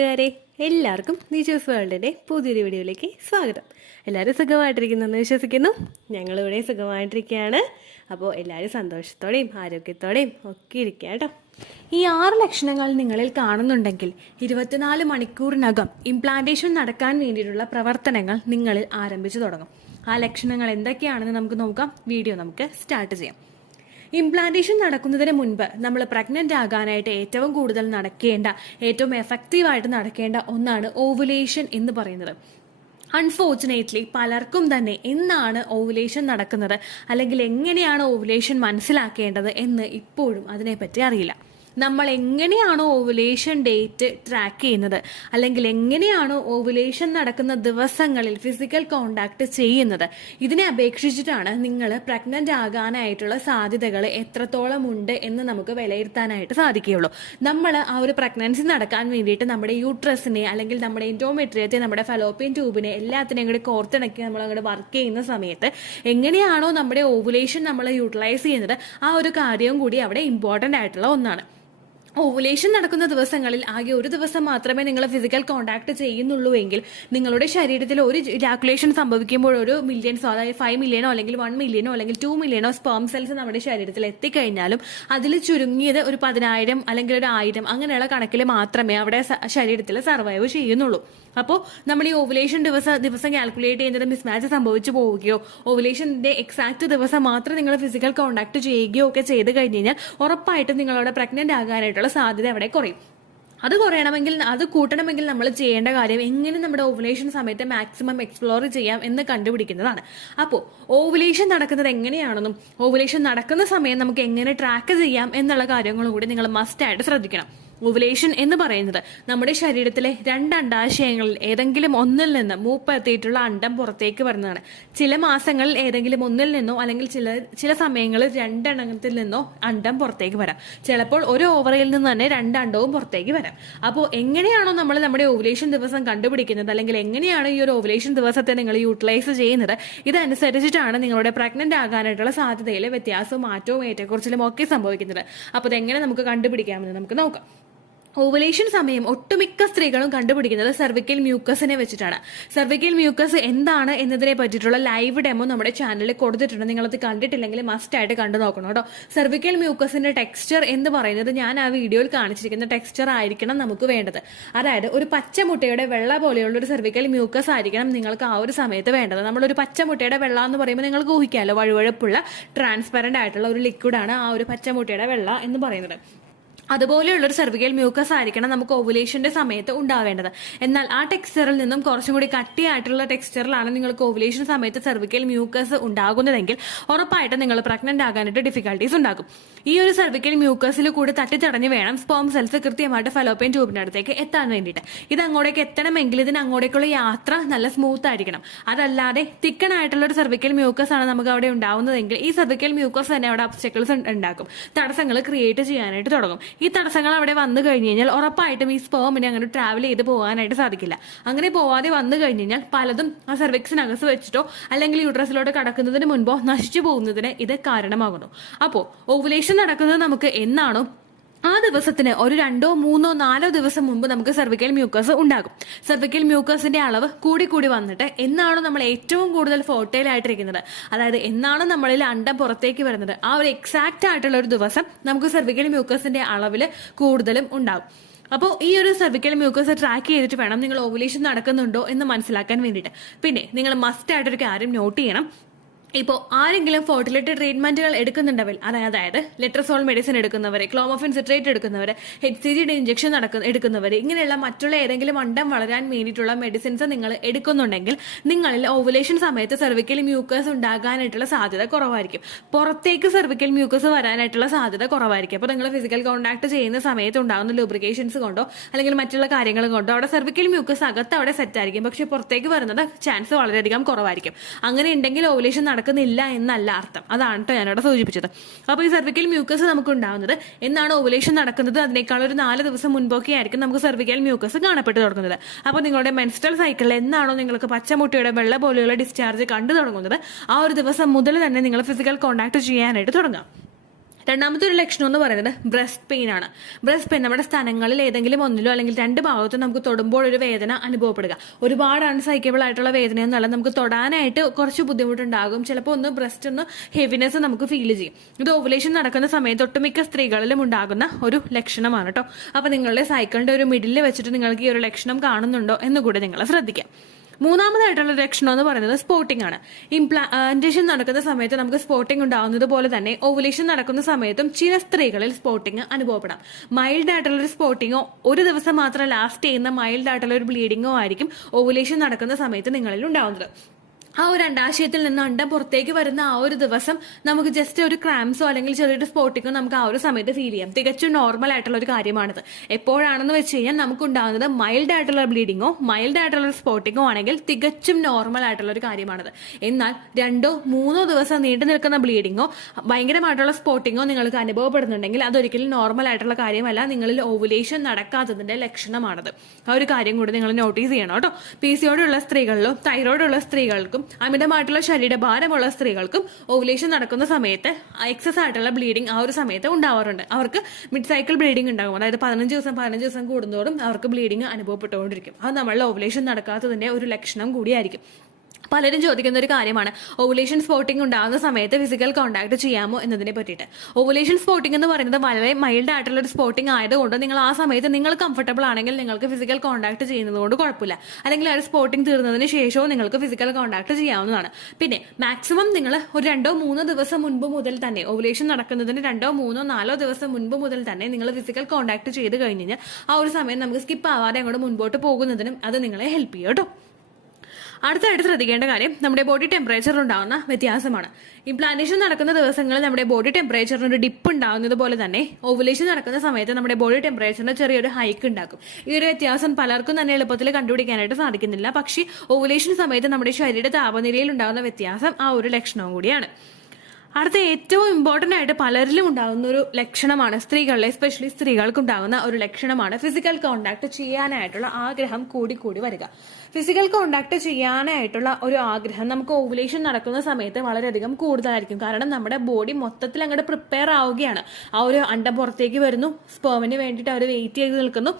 കൂട്ടുകാരെ, എല്ലാവർക്കും നിജോസ് വേൾഡിൻ്റെ പുതിയൊരു വീഡിയോയിലേക്ക് സ്വാഗതം. എല്ലാവരും സുഖമായിട്ടിരിക്കുന്നെന്ന് വിശ്വസിക്കുന്നു. ഞങ്ങളിവിടെ സുഖമായിട്ടിരിക്കുകയാണ്. അപ്പോൾ എല്ലാവരും സന്തോഷത്തോടെയും ആരോഗ്യത്തോടെയും ഒക്കെ ഇരിക്കുക കേട്ടോ. ഈ 6 ലക്ഷണങ്ങൾ നിങ്ങളിൽ കാണുന്നുണ്ടെങ്കിൽ 24 മണിക്കൂറിനകം ഇംപ്ലാന്റേഷൻ നടക്കാൻ വേണ്ടിയിട്ടുള്ള പ്രവർത്തനങ്ങൾ നിങ്ങളിൽ ആരംഭിച്ചു തുടങ്ങും. ആ ലക്ഷണങ്ങൾ എന്തൊക്കെയാണെന്ന് നമുക്ക് നോക്കാം. വീഡിയോ നമുക്ക് സ്റ്റാർട്ട് ചെയ്യാം. ഇംപ്ലാന്റേഷൻ നടക്കുന്നതിന് മുൻപ് നമ്മൾ പ്രഗ്നന്റ് ആകാനായിട്ട് ഏറ്റവും കൂടുതൽ നടക്കേണ്ട, ഏറ്റവും എഫക്റ്റീവായിട്ട് നടക്കേണ്ട ഒന്നാണ് ഓവുലേഷൻ എന്ന് പറയുന്നത്. അൺഫോർച്ചുനേറ്റ്ലി പലർക്കും തന്നെ എന്നാണ് ഓവുലേഷൻ നടക്കുന്നത്, അല്ലെങ്കിൽ എങ്ങനെയാണ് ഓവുലേഷൻ മനസ്സിലാക്കേണ്ടത് എന്ന് ഇപ്പോഴും അതിനെപ്പറ്റി അറിയില്ല. നമ്മൾ എങ്ങനെയാണോ ഓവുലേഷൻ ഡേറ്റ് ട്രാക്ക് ചെയ്യുന്നത്, അല്ലെങ്കിൽ എങ്ങനെയാണോ ഓവുലേഷൻ നടക്കുന്ന ദിവസങ്ങളിൽ ഫിസിക്കൽ കോണ്ടാക്ട് ചെയ്യുന്നത്, ഇതിനെ അപേക്ഷിച്ചിട്ടാണ് നിങ്ങൾ പ്രഗ്നന്റ് ആകാനായിട്ടുള്ള സാധ്യതകൾ എത്രത്തോളം ഉണ്ട് എന്ന് നമുക്ക് വിലയിരുത്താനായിട്ട് സാധിക്കുകയുള്ളൂ. നമ്മൾ ആ ഒരു പ്രഗ്നൻസി നടക്കാൻ വേണ്ടിയിട്ട് നമ്മുടെ യൂട്രസിനെ, അല്ലെങ്കിൽ നമ്മുടെ എൻഡോമെട്രിയത്തെ, നമ്മുടെ ഫലോപ്പിയൻ ട്യൂബിനെ എല്ലാത്തിനെയും കൂടി കോർത്തിണക്കി നമ്മൾ അങ്ങോട്ട് വർക്ക് ചെയ്യുന്ന സമയത്ത് എങ്ങനെയാണോ നമ്മുടെ ഓവുലേഷൻ നമ്മൾ യൂട്ടിലൈസ് ചെയ്യുന്നത്, ആ ഒരു കാര്യവും കൂടി അവിടെ ഇമ്പോർട്ടൻ്റ് ആയിട്ടുള്ള ഒന്നാണ്. ഓവുലേഷൻ നടക്കുന്ന ദിവസങ്ങളിൽ ആകെ ഒരു ദിവസം മാത്രമേ നിങ്ങൾ ഫിസിക്കൽ കോണ്ടാക്ട് ചെയ്യുന്നുള്ളൂ എങ്കിൽ നിങ്ങളുടെ ശരീരത്തിൽ ഒരു ഇജാക്കുലേഷൻ സംഭവിക്കുമ്പോൾ ഒരു മില്യൺസോ, അതായത് 5 മില്യണോ അല്ലെങ്കിൽ 1 മില്യണോ അല്ലെങ്കിൽ 2 മില്യണോ സ്പേം സെൽസ് നമ്മുടെ ശരീരത്തിൽ എത്തിക്കഴിഞ്ഞാലും അതിൽ ചുരുങ്ങിയത് ഒരു 10,000 അല്ലെങ്കിൽ ഒരു 1000 അങ്ങനെയുള്ള കണക്കിൽ മാത്രമേ അവിടെ ശരീരത്തിൽ സർവൈവ് ചെയ്യുന്നുള്ളൂ. അപ്പോൾ നമ്മൾ ഈ ഓവുലേഷൻ ദിവസം കാൽക്കുലേറ്റ് ചെയ്യുന്നത് മിസ്മാച്ച് സംഭവിച്ചു പോവുകയോ, ഓവുലേഷന്റെ എക്സാക്ട് ദിവസം മാത്രം നിങ്ങൾ ഫിസിക്കൽ കോണ്ടാക്ട് ചെയ്യുകയോ ഒക്കെ ചെയ്ത് കഴിഞ്ഞ് കഴിഞ്ഞാൽ ഉറപ്പായിട്ടും നിങ്ങളവിടെ പ്രഗ്നന്റ് ആകാനായിട്ടുള്ള സാധ്യത അവിടെ കുറയും. അത് കുറയണമെങ്കിൽ, അത് കൂട്ടണമെങ്കിൽ നമ്മൾ ചെയ്യേണ്ട കാര്യം എങ്ങനെ നമ്മുടെ ഓവുലേഷൻ സമയത്ത് മാക്സിമം എക്സ്പ്ലോർ ചെയ്യാം എന്ന് കണ്ടുപിടിക്കുന്നതാണ്. അപ്പോൾ ഓവുലേഷൻ നടക്കുന്നത് എങ്ങനെയാണെന്നും ഓവുലേഷൻ നടക്കുന്ന സമയം നമുക്ക് എങ്ങനെ ട്രാക്ക് ചെയ്യാം എന്നുള്ള കാര്യങ്ങളും കൂടി നിങ്ങൾ മസ്റ്റായിട്ട് ശ്രദ്ധിക്കണം. ഓവുലേഷൻ എന്ന് പറയുന്നത് നമ്മുടെ ശരീരത്തിലെ 2 അണ്ഡാശയങ്ങളിൽ ഏതെങ്കിലും ഒന്നിൽ നിന്ന് മൂപ്പെത്തിയിട്ടുള്ള അണ്ടം പുറത്തേക്ക് വരുന്നതാണ്. ചില മാസങ്ങളിൽ ഏതെങ്കിലും ഒന്നിൽ നിന്നോ, അല്ലെങ്കിൽ ചില സമയങ്ങളിൽ 2 എണ്ണത്തിൽ നിന്നോ അണ്ടം പുറത്തേക്ക് വരാം. ചിലപ്പോൾ ഒരു ഓവറിൽ നിന്ന് തന്നെ 2 അണ്ടവും പുറത്തേക്ക് വരാം. അപ്പോൾ എങ്ങനെയാണോ നമ്മൾ നമ്മുടെ ഓവുലേഷൻ ദിവസം കണ്ടുപിടിക്കുന്നത്, അല്ലെങ്കിൽ എങ്ങനെയാണ് ഈ ഒരു ഓവുലേഷൻ ദിവസത്തെ നിങ്ങൾ യൂട്ടിലൈസ് ചെയ്യുന്നത്, ഇതനുസരിച്ചിട്ടാണ് നിങ്ങളുടെ പ്രഗ്നന്റ് ആകാനായിട്ടുള്ള സാധ്യതയിലെ വ്യത്യാസവും മാറ്റവും ഏറ്റക്കുറച്ചിലും ഒക്കെ സംഭവിക്കുന്നത്. അപ്പോൾ ഇതെങ്ങനെ നമുക്ക് കണ്ടുപിടിക്കാമെന്ന് നമുക്ക് നോക്കാം. ഓവുലേഷൻ സമയം ഒട്ടുമിക്ക സ്ത്രീകളും കണ്ടുപിടിക്കുന്നത് സെർവിക്കൽ മ്യൂക്കസിനെ വെച്ചിട്ടാണ്. സെർവിക്കൽ മ്യൂക്കസ് എന്താണ് എന്നതിനെ പറ്റിയിട്ടുള്ള ലൈവ് ഡെമോ നമ്മുടെ ചാനലിൽ കൊടുത്തിട്ടുണ്ട്. നിങ്ങളത് കണ്ടിട്ടില്ലെങ്കിൽ മസ്റ്റ് ആയിട്ട് കണ്ടു നോക്കണം കേട്ടോ. സെർവിക്കൽ മ്യൂക്കസിന്റെ ടെക്സ്ചർ എന്ന് പറയുന്നത് ഞാൻ ആ വീഡിയോയിൽ കാണിച്ചിരിക്കുന്ന ടെക്സ്ചർ ആയിരിക്കണം നമുക്ക് വേണ്ടത്. അതായത് ഒരു പച്ചമുട്ടയുടെ വെള്ള പോലെയുള്ള ഒരു സെർവിക്കൽ മ്യൂക്കസ് ആയിരിക്കണം നിങ്ങൾക്ക് ആ ഒരു സമയത്ത് വേണ്ടത്. നമ്മളൊരു പച്ചമുട്ടയുടെ വെള്ള എന്ന് പറയുമ്പോൾ നിങ്ങൾക്ക് ഊഹിക്കാമല്ലോ, വഴുവഴുപ്പുള്ള ട്രാൻസ്പെറന്റ് ആയിട്ടുള്ള ഒരു ലിക്വിഡാണ് ആ ഒരു പച്ചമുട്ടയുടെ വെള്ള എന്ന് പറയുന്നത്. അതുപോലെയുള്ളൊരു സെർവിക്കൽ മ്യൂക്കസ് ആയിരിക്കണം നമുക്ക് ഓവുലേഷന്റെ സമയത്ത് ഉണ്ടാവേണ്ടത്. എന്നാൽ ആ ടെക്സ്ചറിൽ നിന്നും കുറച്ചും കൂടി കട്ടിയായിട്ടുള്ള ടെക്സ്ചറിലാണ് നിങ്ങൾക്ക് ഓവുലേഷൻ സമയത്ത് സെർവിക്കൽ മ്യൂക്കസ് ഉണ്ടാകുന്നതെങ്കിൽ ഉറപ്പായിട്ടും നിങ്ങൾ പ്രഗ്നന്റ് ആകാനായിട്ട് ഡിഫിക്കൽട്ടീസ് ഉണ്ടാകും. ഈ ഒരു സെർവിക്കൽ മ്യൂക്കസിൽ കൂടി തട്ടിത്തടഞ്ഞ് വേണം സ്പേം സെൽസ് കൃത്യമായിട്ട് ഫലോപ്പിയൻ ട്യൂബിന്റെ അടുത്തേക്ക് എത്താൻ വേണ്ടിയിട്ട്. ഇത് അങ്ങോട്ടേക്ക് എത്തണമെങ്കിൽ ഇതിന് അങ്ങോട്ടേക്കുള്ള യാത്ര നല്ല സ്മൂത്ത് ആയിരിക്കണം. അതല്ലാതെ തിക്കണായിട്ടുള്ള ഒരു സെർവിക്കൽ മ്യൂക്കസ് ആണ് നമുക്ക് അവിടെ ഉണ്ടാവുന്നതെങ്കിൽ ഈ സെർവിക്കൽ മ്യൂക്കസ് തന്നെ അവിടെ ഒബ്സ്റ്റക്കിൾസ് ഉണ്ടാക്കും, തടസ്സങ്ങൾ ക്രിയേറ്റ് ചെയ്യാനായിട്ട് തുടങ്ങും. ഈ തടസ്സങ്ങൾ അവിടെ വന്നു കഴിഞ്ഞു കഴിഞ്ഞാൽ ഉറപ്പായിട്ടും ഈ സ്പേമിനെ അങ്ങനെ ട്രാവൽ ചെയ്ത് പോകാനായിട്ട് സാധിക്കില്ല. അങ്ങനെ പോവാതെ വന്നു കഴിഞ്ഞു കഴിഞ്ഞാൽ പലതും ആ സെർവിക്സിനകത്ത് വെച്ചിട്ടോ അല്ലെങ്കിൽ യൂട്രസിലോട്ട് കടക്കുന്നതിന് മുൻപോ നശിച്ചു പോകുന്നതിന് ഇത് കാരണമാകുന്നു. അപ്പോൾ ഓവുലേഷൻ നടക്കുന്നത് നമുക്ക് എന്നാണോ ആ ദിവസത്തിന് ഒരു 2, 3, 4 ദിവസം മുമ്പ് നമുക്ക് സെർവിക്കൽ മ്യൂക്കസ് ഉണ്ടാകും. സെർവിക്കൽ മ്യൂക്കസിന്റെ അളവ് കൂടി വന്നിട്ട് എന്നാണോ നമ്മൾ ഏറ്റവും കൂടുതൽ ഫെർട്ടൈൽ ആയിട്ടിരിക്കുന്നത്, അതായത് എന്നാണോ നമ്മളിൽ അണ്ടം പുറത്തേക്ക് വരുന്നത്, ആ ഒരു എക്സാക്റ്റ് ആയിട്ടുള്ള ഒരു ദിവസം നമുക്ക് സെർവിക്കൽ മ്യൂക്കസിന്റെ അളവിൽ കൂടുതലും ഉണ്ടാകും. അപ്പോൾ ഈ ഒരു സെർവിക്കൽ മ്യൂക്കസ് ട്രാക്ക് ചെയ്തിട്ട് വേണം നിങ്ങൾ ഓവുലേഷൻ നടക്കുന്നുണ്ടോ എന്ന് മനസ്സിലാക്കാൻ വേണ്ടിയിട്ട്. പിന്നെ നിങ്ങൾ മസ്റ്റ് ആയിട്ടൊരു കാര്യം നോട്ട് ചെയ്യണം. ഇപ്പോൾ ആരെങ്കിലും ഫെർട്ടിലിറ്റി ട്രീറ്റ്മെന്റുകൾ എടുക്കുന്നുണ്ടെങ്കിൽ, അതായത് ലെട്രസോൾ മെഡിസിൻ എടുക്കുന്നവർ, ക്ലോമോഫിൻ സിട്രേറ്റ് എടുക്കുന്നവർ, HCG ഇഞ്ചക്ഷൻ എടുക്കുന്നവർ, ഇങ്ങനെയുള്ള മറ്റുള്ള ഏതെങ്കിലും അണ്ടം വളരാൻ വേണ്ടിയിട്ടുള്ള മെഡിസിൻസ് നിങ്ങൾ എടുക്കുന്നുണ്ടെങ്കിൽ നിങ്ങളിൽ ഓവുലേഷൻ സമയത്ത് സെർവിക്കൽ മ്യൂക്കസ് ഉണ്ടാകാനായിട്ടുള്ള സാധ്യത കുറവായിരിക്കും. പുറത്തേക്ക് സെർവിക്കൽ മ്യൂക്കസ് വരാനായിട്ടുള്ള സാധ്യത കുറവായിരിക്കും. അപ്പോൾ നിങ്ങൾ ഫിസിക്കൽ കോണ്ടാക്ട് ചെയ്യുന്ന സമയത്ത് ഉണ്ടാകുന്ന ലൂബ്രിക്കേഷൻസ് കൊണ്ടോ അല്ലെങ്കിൽ മറ്റുള്ള കാര്യങ്ങൾ കൊണ്ടോ അവിടെ സെർവിക്കൽ മ്യൂക്കസ് അകത്ത് അവിടെ സെറ്റ് ആയിരിക്കും, പക്ഷെ പുറത്തേക്ക് വരുന്നത് ചാൻസ് വളരെയധികം കുറവായിരിക്കും. അങ്ങനെ ഉണ്ടെങ്കിൽ ഓവുലേഷൻ നടക്കുന്നില്ല എന്നല്ല അർത്ഥം. അതാണ് കേട്ടോ ഞാനവിടെ സൂചിപ്പിച്ചത്. അപ്പോൾ ഈ സെർവിക്കൽ മ്യൂക്കസ് നമുക്ക് ഉണ്ടാവുന്നത് എന്നാണ് ഓവുലേഷൻ നടക്കുന്നത് അതിനേക്കാൾ ഒരു 4 ദിവസം മുൻപൊക്കെ ആയിരിക്കും നമുക്ക് സെർവിക്കൽ മ്യൂക്കസ് കാണപ്പെട്ടു തുടങ്ങുന്നത്. അപ്പോൾ നിങ്ങളുടെ മെൻസ്ട്രൽ സൈക്കിളിൽ എന്നാണോ നിങ്ങൾക്ക് പച്ചമുട്ടയുടെ വെള്ള പോലെയുള്ള ഡിസ്ചാർജ് കണ്ടു തുടങ്ങുന്നത് ആ ഒരു ദിവസം മുതൽ തന്നെ നിങ്ങൾ ഫിസിക്കൽ കോണ്ടാക്ട് ചെയ്യാനായിട്ട് തുടങ്ങാം. രണ്ടാമത്തെ ഒരു ലക്ഷണം എന്ന് പറയുന്നത് ബ്രസ്റ്റ് പെയിൻ ആണ്. ബ്രസ്റ്റ് പെയിൻ നമ്മുടെ സ്ഥലങ്ങളിൽ ഏതെങ്കിലും ഒന്നിലോ അല്ലെങ്കിൽ രണ്ട് ഭാഗത്തോ നമുക്ക് തൊടുമ്പോൾ ഒരു വേദന അനുഭവപ്പെടുക. ഒരുപാട് അൺസൈക്കബിൾ ആയിട്ടുള്ള വേദന എന്നല്ല, നമുക്ക് തൊടാനായിട്ട് കുറച്ച് ബുദ്ധിമുട്ടുണ്ടാകും. ചിലപ്പോൾ ഒന്ന് ബ്രസ്റ്റ് ഒന്ന് ഹെവിനെസ് നമുക്ക് ഫീൽ ചെയ്യും. ഇത് ഓവുലേഷൻ നടക്കുന്ന സമയത്ത് ഒട്ടുമിക്ക സ്ത്രീകളിലും ഉണ്ടാകുന്ന ഒരു ലക്ഷണമാണ് കേട്ടോ. അപ്പൊ നിങ്ങളുടെ സൈക്കിളിന്റെ ഒരു മിഡിലിൽ വെച്ചിട്ട് നിങ്ങൾക്ക് ഈ ഒരു ലക്ഷണം കാണുന്നുണ്ടോ എന്നുകൂടി നിങ്ങൾ ശ്രദ്ധിക്കാം. മൂന്നാമതായിട്ടുള്ള ലക്ഷണം എന്ന് പറയുന്നത് സ്പോട്ടിംഗ് ആണ്. ഇംപ്ലാന്റേഷൻ നടക്കുന്ന സമയത്ത് നമുക്ക് സ്പോട്ടിംഗ് ഉണ്ടാവുന്നത് പോലെ തന്നെ ഓവുലേഷൻ നടക്കുന്ന സമയത്തും ചില സ്ത്രീകളിൽ സ്പോട്ടിംഗ് അനുഭവപ്പെടാം. മൈൽഡ് ആയിട്ടുള്ള ഒരു സ്പോട്ടിങ്ങോ ഒരു ദിവസം മാത്രം ലാസ്റ്റ് ചെയ്യുന്ന മൈൽഡ് ആയിട്ടുള്ള ഒരു ബ്ലീഡിങ്ങോ ആയിരിക്കും ഓവുലേഷൻ നടക്കുന്ന സമയത്ത് നിങ്ങളിൽ ഉണ്ടാവുന്നത്. ആ ഒരു അണ്ടാശയത്തിൽ നിന്ന് അണ്ടം പുറത്തേക്ക് വരുന്ന ആ ഒരു ദിവസം നമുക്ക് ജസ്റ്റ് ഒരു ക്രാംസോ അല്ലെങ്കിൽ ചെറിയൊരു സ്പോട്ടിങ്ങോ നമുക്ക് ആ ഒരു സമയത്ത് ഫീൽ ചെയ്യാം. തികച്ചും നോർമൽ ആയിട്ടുള്ള ഒരു കാര്യമാണിത്. എപ്പോഴാണെന്ന് വെച്ച് കഴിഞ്ഞാൽ നമുക്ക് ഉണ്ടാകുന്നത് മൈൽഡ് ആയിട്ടുള്ള ബ്ലീഡിങ്ങോ മൈൽഡ് ആയിട്ടുള്ള സ്പോട്ടിങ്ങോ ആണെങ്കിൽ തികച്ചും നോർമൽ ആയിട്ടുള്ള ഒരു കാര്യമാണിത്. എന്നാൽ 2-3 ദിവസം നീണ്ടു നിൽക്കുന്ന ബ്ലീഡിങ്ങോ ഭയങ്കരമായിട്ടുള്ള സ്പോട്ടിങ്ങോ നിങ്ങൾക്ക് അനുഭവപ്പെടുന്നുണ്ടെങ്കിൽ അതൊരിക്കലും നോർമൽ ആയിട്ടുള്ള കാര്യമല്ല, നിങ്ങളിൽ ഓവുലേഷൻ നടക്കാത്തതിന്റെ ലക്ഷണമാണത്. ആ ഒരു കാര്യം കൂടി നിങ്ങൾ നോട്ടീസ് ചെയ്യണം കേട്ടോ. PCOD ഉള്ള സ്ത്രീകളിലും തൈറോയ്ഡ് ഉള്ള സ്ത്രീകൾക്കും അമിതമായിട്ടുള്ള ശരീരഭാരമുള്ള സ്ത്രീകൾക്കും ഓവുലേഷൻ നടക്കുന്ന സമയത്ത് എക്സസ് ആയിട്ടുള്ള ബ്ലീഡിംഗ് ആ ഒരു സമയത്ത് ഉണ്ടാവാറുണ്ട്. അവർക്ക് മിഡ് സൈക്കിൾ ബ്ലീഡിംഗ് ഉണ്ടാകും. അതായത് 15 ദിവസം കൂടുന്നതോറും അവർക്ക് ബ്ലീഡിംഗ് അനുഭവപ്പെട്ടുകൊണ്ടിരിക്കും. അത് നമ്മളുടെ ഓവുലേഷൻ നടക്കാത്തതിന്റെ ഒരു ലക്ഷണം കൂടിയായിരിക്കും. പലരും ചോദിക്കുന്ന ഒരു കാര്യമാണ് ഓവുലേഷൻ സ്പോട്ടിംഗ് ഉണ്ടാകുന്ന സമയത്ത് ഫിസിക്കൽ കോൺടാക്ട് ചെയ്യാമോ എന്നതിനെ പറ്റിയിട്ട്. ഓവുലേഷൻ സ്പോട്ടിംഗ് എന്ന് പറയുന്നത് വളരെ മൈൽഡ് ആയിട്ടുള്ള ഒരു സ്പോട്ടിംഗ് ആയതുകൊണ്ട് നിങ്ങൾ ആ സമയത്ത് നിങ്ങൾ കംഫർട്ടബിൾ ആണെങ്കിൽ നിങ്ങൾക്ക് ഫിസിക്കൽ കോൺടാക്ട് ചെയ്യുന്നത് കൊണ്ട് കുഴപ്പമില്ല. അല്ലെങ്കിൽ ആ ഒരു സ്പോട്ടിംഗ് തീർന്നതിന് ശേഷവും നിങ്ങൾക്ക് ഫിസിക്കൽ കോൺടാക്ട് ചെയ്യാവുന്നതാണ്. പിന്നെ മാക്സിമം നിങ്ങൾ ഒരു 2-3 ദിവസം മുൻപ് മുതൽ തന്നെ ഓവുലേഷൻ നടക്കുന്നതിന് 2-3-4 ദിവസം മുൻപ് മുതൽ തന്നെ നിങ്ങൾ ഫിസിക്കൽ കോൺടാക്ട് ചെയ്ത് കഴിഞ്ഞ് കഴിഞ്ഞാൽ ആ ഒരു സമയം നമുക്ക് സ്കിപ്പ് ആവാതെ അങ്ങോട്ട് മുൻപോട്ട് പോകുന്നതിനും അത് നിങ്ങളെ ഹെൽപ്പ് ചെയ്യും കേട്ടോ. അടുത്തായിട്ട് ശ്രദ്ധിക്കേണ്ട കാര്യം നമ്മുടെ ബോഡി ടെമ്പറേച്ചറിൽ ഉണ്ടാകുന്ന വ്യത്യാസമാണ്. ഇംപ്ലാന്റേഷൻ നടക്കുന്ന ദിവസങ്ങളിൽ നമ്മുടെ ബോഡി ടെമ്പറേച്ചറിന് ഒരു ഡിപ്പ് ഉണ്ടാകുന്നത് പോലെ തന്നെ ഓവുലേഷൻ നടക്കുന്ന സമയത്ത് നമ്മുടെ ബോഡി ടെമ്പറേച്ചറിന് ചെറിയൊരു ഹൈക്ക് ഉണ്ടാക്കും. ഈ ഒരു വ്യത്യാസം പലർക്കും തന്നെ എളുപ്പത്തിൽ കണ്ടുപിടിക്കാനായിട്ട് സാധിക്കുന്നില്ല. പക്ഷേ ഓവുലേഷൻ സമയത്ത് നമ്മുടെ ശരീര താപനിലയിൽ ഉണ്ടാകുന്ന വ്യത്യാസം ആ ഒരു ലക്ഷണവും കൂടിയാണ്. അടുത്ത ഏറ്റവും ഇമ്പോർട്ടന്റ് ആയിട്ട് പലരിലും ഉണ്ടാകുന്ന ഒരു ലക്ഷണമാണ്, സ്ത്രീകളിലെ എസ്പെഷ്യലി സ്ത്രീകൾക്ക് ഉണ്ടാകുന്ന ഒരു ലക്ഷണമാണ് ഫിസിക്കൽ കോണ്ടാക്ട് ചെയ്യാനായിട്ടുള്ള ആഗ്രഹം കൂടി വരിക. ഫിസിക്കൽ കോണ്ടാക്ട് ചെയ്യാനായിട്ടുള്ള ഒരു ആഗ്രഹം നമുക്ക് ഓവുലേഷൻ നടക്കുന്ന സമയത്ത് വളരെയധികം കൂടുതലായിരിക്കും. കാരണം നമ്മുടെ ബോഡി മൊത്തത്തിൽ അങ്ങോട്ട് പ്രിപ്പയർ ആവുകയാണ്. ആ ഒരു അണ്ടം പുറത്തേക്ക് വരുന്നു, സ്പേമിന് വേണ്ടിയിട്ട് അവർ വെയിറ്റ് ചെയ്ത് നിൽക്കുന്നു.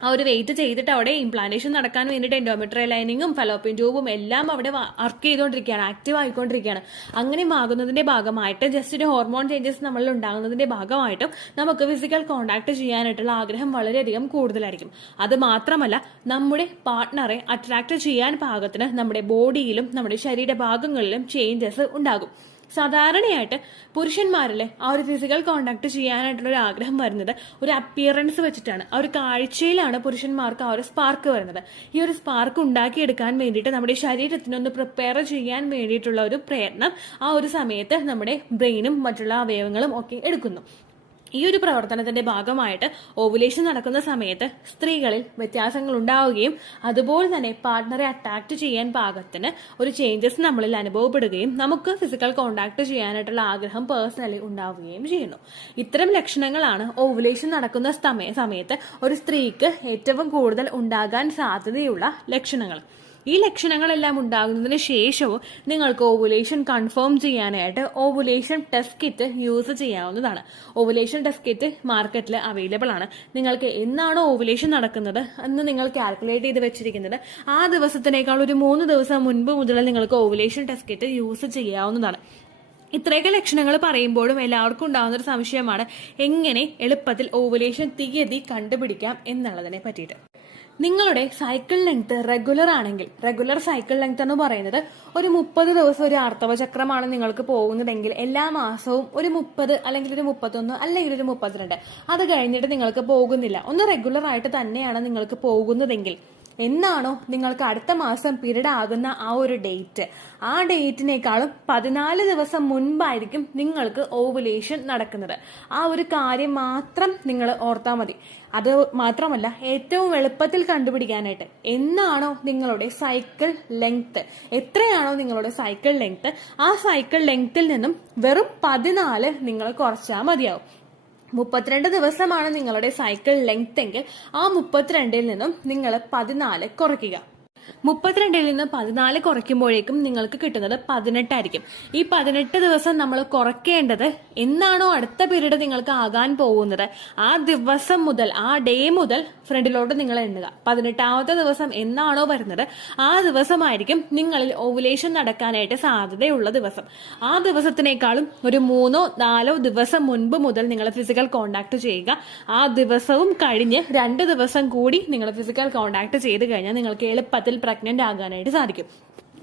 ആ ഒരു വെയിറ്റ് ചെയ്തിട്ട് അവിടെ ഇംപ്ലാന്റേഷൻ നടക്കാൻ വേണ്ടിയിട്ട് എൻഡോമെട്രിയൽ ലൈനിങ്ങും ഫലോപ്പിയൻ ട്യൂബും എല്ലാം അവിടെ വർക്ക് ചെയ്തുകൊണ്ടിരിക്കുകയാണ്, ആക്റ്റീവ് ആയിക്കൊണ്ടിരിക്കുകയാണ്. അങ്ങനെ ആകുന്നതിന്റെ ഭാഗമായിട്ട് ജസ്റ്റ് ഒരു ഹോർമോൺ ചേഞ്ചസ് നമ്മളിൽ ഉണ്ടാകുന്നതിന്റെ ഭാഗമായിട്ടും നമുക്ക് ഫിസിക്കൽ കോണ്ടാക്ട് ചെയ്യാനായിട്ടുള്ള ആഗ്രഹം വളരെയധികം കൂടുതലായിരിക്കും. അത് മാത്രമല്ല നമ്മുടെ പാർട്ട്ണറെ അട്രാക്ട് ചെയ്യാൻ പാകത്തിന് നമ്മുടെ ബോഡിയിലും നമ്മുടെ ശരീരഭാഗങ്ങളിലും ചേഞ്ചസ് ഉണ്ടാകും. സാധാരണയായിട്ട് പുരുഷന്മാരിലെ ആ ഒരു ഫിസിക്കൽ കോണ്ടാക്ട് ചെയ്യാനായിട്ടുള്ള ഒരു ആഗ്രഹം വരുന്നത് ഒരു അപ്പിയറൻസ് വെച്ചിട്ടാണ്. ആ ഒരു കാഴ്ചയിലാണ് പുരുഷന്മാർക്ക് ആ ഒരു സ്പാർക്ക് വരുന്നത്. ഈ ഒരു സ്പാർക്ക് ഉണ്ടാക്കിയെടുക്കാൻ വേണ്ടിയിട്ട് നമ്മുടെ ശരീരത്തിനൊന്ന് പ്രിപ്പയർ ചെയ്യാൻ വേണ്ടിയിട്ടുള്ള ഒരു പ്രയത്നം ആ ഒരു സമയത്ത് നമ്മുടെ ബ്രെയിനും മറ്റുള്ള അവയവങ്ങളും ഒക്കെ എടുക്കുന്നു. ഈ ഒരു പ്രവർത്തനത്തിന്റെ ഭാഗമായിട്ട് ഓവുലേഷൻ നടക്കുന്ന സമയത്ത് സ്ത്രീകളിൽ വ്യത്യാസങ്ങൾ ഉണ്ടാവുകയും അതുപോലെ തന്നെ പാർട്ട്ണറെ അട്രാക്ട് ചെയ്യാൻ പാകത്തിന് ഒരു ചേഞ്ചസ് നമ്മളിൽ അനുഭവപ്പെടുകയും നമുക്ക് ഫിസിക്കൽ കോണ്ടാക്ട് ചെയ്യാനായിട്ടുള്ള ആഗ്രഹം പേഴ്സണലി ഉണ്ടാവുകയും ചെയ്യുന്നു. ഇത്തരം ലക്ഷണങ്ങളാണ് ഓവുലേഷൻ നടക്കുന്ന സമയത്ത് ഒരു സ്ത്രീക്ക് ഏറ്റവും കൂടുതൽ ഉണ്ടാകാൻ സാധ്യതയുള്ള ലക്ഷണങ്ങൾ. ഈ ലക്ഷണങ്ങളെല്ലാം ഉണ്ടാകുന്നതിന് ശേഷവും നിങ്ങൾക്ക് ഓവുലേഷൻ കൺഫേം ചെയ്യാനായിട്ട് ഓവുലേഷൻ ടെസ്റ്റ് കിറ്റ് യൂസ് ചെയ്യാവുന്നതാണ്. ഓവുലേഷൻ ടെസ്റ്റ് കിറ്റ് മാർക്കറ്റിൽ അവൈലബിൾ ആണ്. നിങ്ങൾക്ക് എന്നാണോ ഓവുലേഷൻ നടക്കുന്നത് എന്ന് നിങ്ങൾ കാൽക്കുലേറ്റ് ചെയ്ത് വെച്ചിരിക്കുന്നത് ആ ദിവസത്തിനേക്കാൾ ഒരു 3 ദിവസം മുൻപ് മുതൽ നിങ്ങൾക്ക് ഓവുലേഷൻ ടെസ്റ്റ് കിറ്റ് യൂസ് ചെയ്യാവുന്നതാണ്. ഇത്രയൊക്കെ ലക്ഷണങ്ങൾ പറയുമ്പോഴും എല്ലാവർക്കും ഉണ്ടാകുന്ന ഒരു സംശയമാണ് എങ്ങനെ എളുപ്പത്തിൽ ഓവുലേഷൻ തീയതി കണ്ടുപിടിക്കാം എന്നുള്ളതിനെ പറ്റിയിട്ട്. നിങ്ങളുടെ സൈക്കിൾ ലെങ്ത് റെഗുലർ ആണെങ്കിൽ, റെഗുലർ സൈക്കിൾ ലെങ്ത് എന്ന് പറയുന്നത് ഒരു 30 ദിവസം ഒരു ആർത്തവ ചക്രമാണ് നിങ്ങൾക്ക് പോകുന്നതെങ്കിൽ എല്ലാ മാസവും ഒരു 30 അല്ലെങ്കിൽ ഒരു 31 അല്ലെങ്കിൽ ഒരു 32 അത് കഴിഞ്ഞിട്ട് നിങ്ങൾക്ക് പോകുന്നില്ല, ഒന്ന് റെഗുലർ ആയിട്ട് തന്നെയാണ് നിങ്ങൾക്ക് പോകുന്നതെങ്കിൽ എന്നാണോ നിങ്ങൾക്ക് അടുത്ത മാസം പീരീഡ് ആകുന്ന ആ ഒരു ഡേറ്റ്, ആ ഡേറ്റിനേക്കാളും 14 ദിവസം മുൻപായിരിക്കും നിങ്ങൾക്ക് ഓവുലേഷൻ നടക്കുന്നത്. ആ ഒരു കാര്യം മാത്രം നിങ്ങൾ ഓർത്താൽ മതി. അത് മാത്രമല്ല, ഏറ്റവും എളുപ്പത്തിൽ കണ്ടുപിടിക്കാനായിട്ട് എന്നാണോ നിങ്ങളുടെ സൈക്കിൾ ലെങ്ത്, എത്രയാണോ നിങ്ങളുടെ സൈക്കിൾ ലെങ്ത്, ആ സൈക്കിൾ ലെങ്ത്തിൽ നിന്നും വെറും 14 നിങ്ങൾ കുറച്ചാൽ മതിയാവും. 32 ദിവസമാണ് നിങ്ങളുടെ സൈക്കിൾ ലെങ്ത് എങ്കിൽ ആ 32ൽ നിന്നും നിങ്ങൾ 14 കുറയ്ക്കുക. 32 നിന്ന് 14 കുറയ്ക്കുമ്പോഴേക്കും നിങ്ങൾക്ക് കിട്ടുന്നത് 18 ആയിരിക്കും. ഈ 18 ദിവസം നമ്മൾ കുറയ്ക്കേണ്ടത് എന്നാണോ അടുത്ത പീരീഡ് നിങ്ങൾക്ക് ആകാൻ പോകുന്നത് ആ ദിവസം മുതൽ, ആ ഡേ മുതൽ ഫ്രണ്ടിലോട്ട് നിങ്ങൾ എണ്ണുക. 18ാമത്തെ ദിവസം എന്നാണോ വരുന്നത് ആ ദിവസമായിരിക്കും നിങ്ങളിൽ ഓവുലേഷൻ നടക്കാനായിട്ട് സാധ്യതയുള്ള ദിവസം. ആ ദിവസത്തിനേക്കാളും ഒരു 3-4 ദിവസം മുൻപ് മുതൽ നിങ്ങൾ ഫിസിക്കൽ കോണ്ടാക്ട് ചെയ്യുക. ആ ദിവസവും കഴിഞ്ഞ് 2 ദിവസം കൂടി നിങ്ങൾ ഫിസിക്കൽ കോണ്ടാക്ട് ചെയ്ത് കഴിഞ്ഞാൽ നിങ്ങൾക്ക് എളുപ്പത്തിൽ പ്രഗ്നന്റ് ആകാനായിട്ട് സാധിക്കും.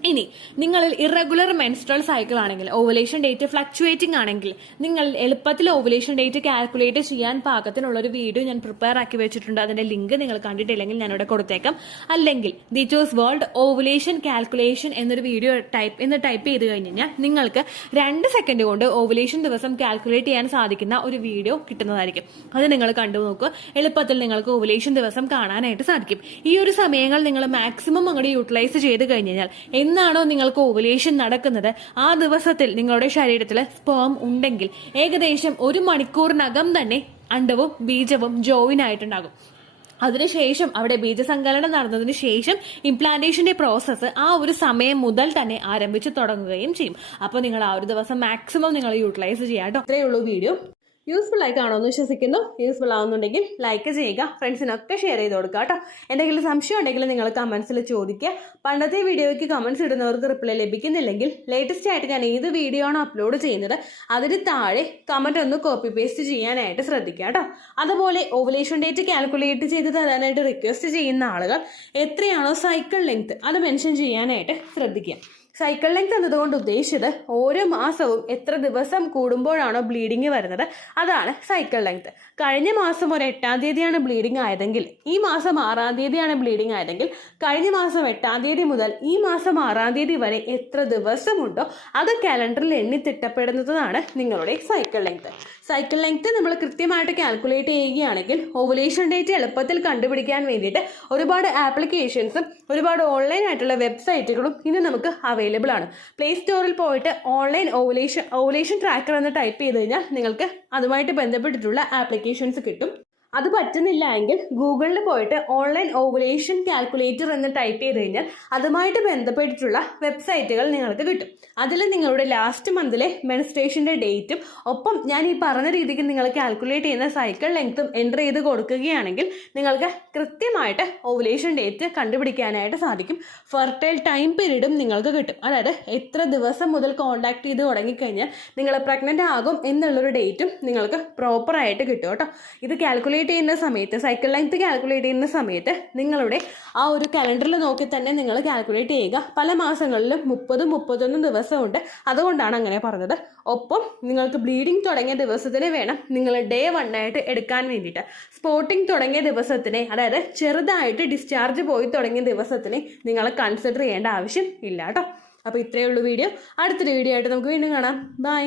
ഇനി നിങ്ങളിൽ ഇറഗുലർ മെൻസ്ട്രൽ സൈക്കിൾ ആണെങ്കിൽ, ഓവുലേഷൻ ഡേറ്റ് ഫ്ലക്ച്വേറ്റിംഗ് ആണെങ്കിൽ, നിങ്ങൾ എളുപ്പത്തിൽ ഓവുലേഷൻ ഡേറ്റ് കാൽക്കുലേറ്റ് ചെയ്യാൻ പാകത്തിനുള്ള ഒരു വീഡിയോ ഞാൻ പ്രിപ്പയർ ആക്കി വെച്ചിട്ടുണ്ട്. അതിന്റെ ലിങ്ക് നിങ്ങൾ കണ്ടിട്ടില്ലെങ്കിൽ ഞാൻ ഇവിടെ കൊടുത്തേക്കാം. അല്ലെങ്കിൽ ദീറ്റോസ് വേൾഡ് ഓവുലേഷൻ കാൽക്കുലേഷൻ എന്നൊരു വീഡിയോ ടൈപ്പ് ചെയ്ത് കഴിഞ്ഞാൽ നിങ്ങൾക്ക് 2 സെക്കൻഡ് കൊണ്ട് ഓവുലേഷൻ ദിവസം കാൽക്കുലേറ്റ് ചെയ്യാൻ സാധിക്കുന്ന ഒരു വീഡിയോ കിട്ടുന്നതായിരിക്കും. അത് നിങ്ങൾ കണ്ടു നോക്കുക. എളുപ്പത്തിൽ നിങ്ങൾക്ക് ഓവുലേഷൻ ദിവസം കാണാനായിട്ട് സാധിക്കും. ഈ ഒരു സമയങ്ങൾ നിങ്ങൾ മാക്സിമം അങ്ങോട്ട് യൂട്ടിലൈസ് ചെയ്ത് കഴിഞ്ഞാൽ എന്നാണോ നിങ്ങൾക്ക് ഓവുലേഷൻ നടക്കുന്നത് ആ ദിവസത്തിൽ നിങ്ങളുടെ ശരീരത്തിൽ സ്പേം ഉണ്ടെങ്കിൽ ഏകദേശം 1 മണിക്കൂറിനകം തന്നെ അണ്ടവും ബീജവും ജോയിൻ ആയിട്ടുണ്ടാകും. അതിനുശേഷം അവിടെ ബീജസങ്കലനം നടന്നതിന് ശേഷം ഇംപ്ലാന്റേഷന്റെ പ്രോസസ്സ് ആ ഒരു സമയം മുതൽ തന്നെ ആരംഭിച്ചു തുടങ്ങുകയും ചെയ്യും. അപ്പോൾ നിങ്ങൾ ആ ഒരു ദിവസം മാക്സിമം നിങ്ങൾ യൂട്ടിലൈസ് ചെയ്യാം കേട്ടോ. ഇത്രയേ ഉള്ളൂ വീഡിയോ. യൂസ്ഫുൾ ആയി കാണുമെന്ന് വിശ്വസിക്കുന്നു. യൂസ്ഫുൾ ആവുന്നുണ്ടെങ്കിൽ ലൈക്ക് ചെയ്യുക, ഫ്രണ്ട്സിനൊക്കെ ഷെയർ ചെയ്ത് കൊടുക്കുക കേട്ടോ. എന്തെങ്കിലും സംശയം ഉണ്ടെങ്കിൽ നിങ്ങൾ കമന്റ്സിൽ ചോദിക്കുക. പണ്ടത്തെ വീഡിയോയ്ക്ക് കമന്റ്സ് ഇടുന്നവർക്ക് റിപ്ലൈ ലഭിക്കുന്നില്ലെങ്കിൽ ലേറ്റസ്റ്റ് ആയിട്ട് ഞാൻ ഏത് വീഡിയോ ആണ് അപ്ലോഡ് ചെയ്യുന്നത് അതിന് താഴെ കമന്റ് ഒന്ന് കോപ്പി പേസ്റ്റ് ചെയ്യാനായിട്ട് ശ്രദ്ധിക്കുക കേട്ടോ. അതുപോലെ ഓവുലേഷൻ ഡേറ്റ് കാൽക്കുലേറ്റ് ചെയ്ത് തരാനായിട്ട് റിക്വസ്റ്റ് ചെയ്യുന്ന ആളുകൾ എത്രയാണോ സൈക്കിൾ ലെങ്ത് അത് മെൻഷൻ ചെയ്യാനായിട്ട് ശ്രദ്ധിക്കുക. സൈക്കിൾ ലെങ്ത് എന്നതുകൊണ്ട് ഉദ്ദേശിച്ചത് ഓരോ മാസവും എത്ര ദിവസം കൂടുമ്പോഴാണോ ബ്ലീഡിങ് വരുന്നത് അതാണ് സൈക്കിൾ ലെങ്ത്. കഴിഞ്ഞ മാസം ഒരു 8-ാം തീയതിയാണ് ബ്ലീഡിങ് ആയതെങ്കിൽ ഈ മാസം 6-ാം തീയതിയാണ് ബ്ലീഡിങ് ആയതെങ്കിൽ കഴിഞ്ഞ മാസം 8-ാം തീയതി മുതൽ ഈ മാസം 6-ാം തീയതി വരെ എത്ര ദിവസമുണ്ടോ അത് കാലണ്ടറിൽ എണ്ണി തിട്ടപ്പെടുന്നതാണ് നിങ്ങളുടെ സൈക്കിൾ ലെങ്ത്. സൈക്കിൾ ലെങ്ത് നമ്മൾ കൃത്യമായിട്ട് കാൽക്കുലേറ്റ് ചെയ്യുകയാണെങ്കിൽ ഓവുലേഷൻ ഡേറ്റ് എളുപ്പത്തിൽ കണ്ടുപിടിക്കാൻ വേണ്ടിയിട്ട് ഒരുപാട് ആപ്ലിക്കേഷൻസും ഒരുപാട് ഓൺലൈൻ ആയിട്ടുള്ള വെബ്സൈറ്റുകളും ഇന്ന് നമുക്ക് അവൈലബിൾ ആണ്. പ്ലേ സ്റ്റോറിൽ പോയിട്ട് ഓൺലൈൻ ഓവുലേഷൻ ട്രാക്കർ എന്ന് ടൈപ്പ് ചെയ്ത് കഴിഞ്ഞാൽ നിങ്ങൾക്ക് അതുമായിട്ട് ബന്ധപ്പെട്ടിട്ടുള്ള ആപ്ലിക്കേഷൻസ് കിട്ടും. അത് പറ്റുന്നില്ല എങ്കിൽ ഗൂഗിളിൽ പോയിട്ട് ഓൺലൈൻ ഓവുലേഷൻ കാൽക്കുലേറ്റർ എന്ന് ടൈപ്പ് ചെയ്ത് കഴിഞ്ഞാൽ അതുമായിട്ട് ബന്ധപ്പെട്ടിട്ടുള്ള വെബ്സൈറ്റുകൾ നിങ്ങൾക്ക് കിട്ടും. അതിൽ നിങ്ങളുടെ ലാസ്റ്റ് മന്തിലെ മെൻസ്ട്രേഷൻ്റെ ഡേറ്റും ഒപ്പം ഞാൻ ഈ പറഞ്ഞ രീതിക്ക് നിങ്ങൾ കാൽക്കുലേറ്റ് ചെയ്യുന്ന സൈക്കിൾ ലെങ്ത്തും എൻ്റർ ചെയ്ത് കൊടുക്കുകയാണെങ്കിൽ നിങ്ങൾക്ക് കൃത്യമായിട്ട് ഓവുലേഷൻ ഡേറ്റ് കണ്ടുപിടിക്കാനായിട്ട് സാധിക്കും. ഫെർട്ടൈൽ ടൈം പീരീഡും നിങ്ങൾക്ക് കിട്ടും. അതായത് എത്ര ദിവസം മുതൽ കോൺടാക്ട് ചെയ്ത് തുടങ്ങിക്കഴിഞ്ഞാൽ നിങ്ങൾ പ്രഗ്നൻ്റ് ആകും എന്നുള്ളൊരു ഡേറ്റും നിങ്ങൾക്ക് പ്രോപ്പറായിട്ട് കിട്ടും കേട്ടോ. ഇത് കാൽക്കുലേറ്റ് ചെയ്യുന്ന സമയത്ത്, സൈക്കിൾ ലെങ്ത് കാൽക്കുലേറ്റ് ചെയ്യുന്ന സമയത്ത് നിങ്ങളുടെ ആ ഒരു കലണ്ടറിൽ നോക്കി തന്നെ നിങ്ങൾ കാൽക്കുലേറ്റ് ചെയ്യുക. പല മാസങ്ങളിലും 30-31 ദിവസമുണ്ട്. അതുകൊണ്ടാണ് അങ്ങനെ പറഞ്ഞത്. ഒപ്പം നിങ്ങൾക്ക് ബ്ലീഡിങ് തുടങ്ങിയ ദിവസത്തിന് വേണം നിങ്ങൾ ഡേ 1 ആയിട്ട് എടുക്കാൻ വേണ്ടിയിട്ട്. സ്പോട്ടിങ് തുടങ്ങിയ ദിവസത്തിനെ, അതായത് ചെറുതായിട്ട് ഡിസ്ചാർജ് പോയി തുടങ്ങിയ ദിവസത്തിനെ നിങ്ങൾ കൺസിഡർ ചെയ്യേണ്ട ആവശ്യം ഇല്ല കേട്ടോ. അപ്പോൾ ഇത്രയേ ഉള്ളൂ വീഡിയോ. അടുത്തൊരു വീഡിയോ ആയിട്ട് നമുക്ക് വീണ്ടും കാണാം. ബൈ.